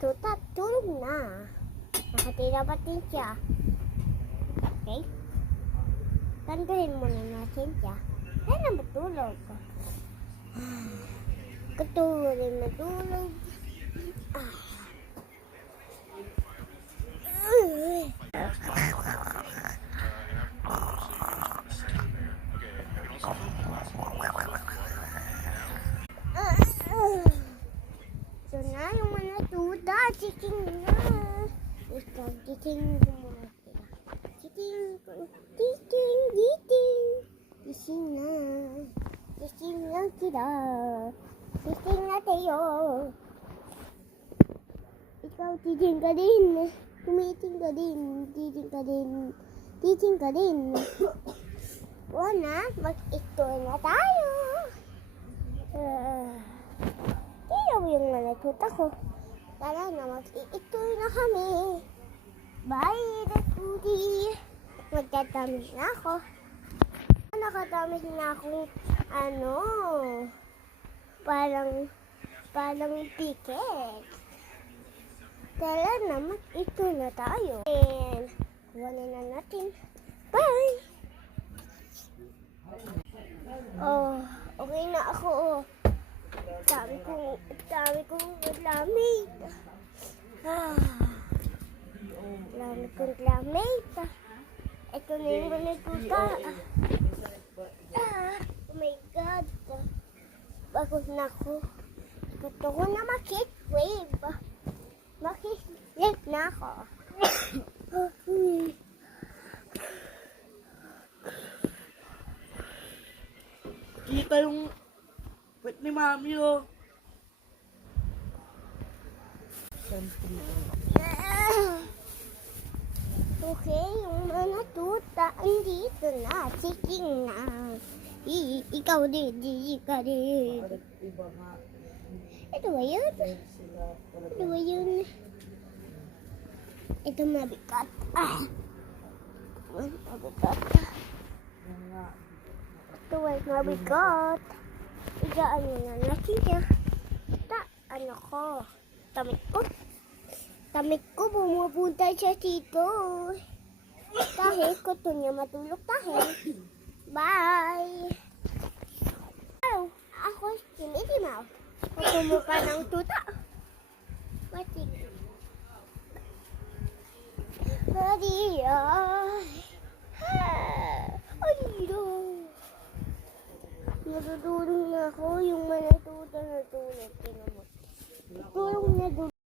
tuta, tulog na. Nakatira pa din siya. Okay? Tanduhin muna natin siya. Kaya na matulog. Katulog na tulog. So na yung mga tuta, chiking na. Ikaw, chiking muna sila. Chiking, chiking, chiking. Chiking na. Chiking na sila. Chiking na tayo. Ikaw, chiking ka din. Tumiting ka din. Chiking ka din. Chiking ka din. Wala, mag-ito na tayo. Kaya yung mga tuta ko. Tara na, mag-iitoy na kami. Bye, Daddy. Magdadamit na ako. Nakadamit na akong, parang ticket. Tara na, mag-iitoy na tayo. And, kuhanin na natin. Bye! Oh, okay na ako, oh. Dami kong lamig. Dami kong lamig. Ito na yung mga tuta. Oh my God. Bagos na ako. Gusto ko na makik-wave. Makik-wave na ako. Kita yung wet ni Mami, oh. Okay, yung mga tuta, andito na. Chiking na. Ikaw din, ikaw din. Ito ba yun? Ito ba yun? Ito mabigat. Mabigat. Ito ay mabigat. Igaan nyo na natin siya. Tamik ko, bumupunta siya dito. Dahil gusto niya matulog dahil. Bye! Ako si Mickey Mouse. Pagkumuka ng tuta. Matik. Daddy, Natutulog na ako. Yung mga tuta natulog. Tulog na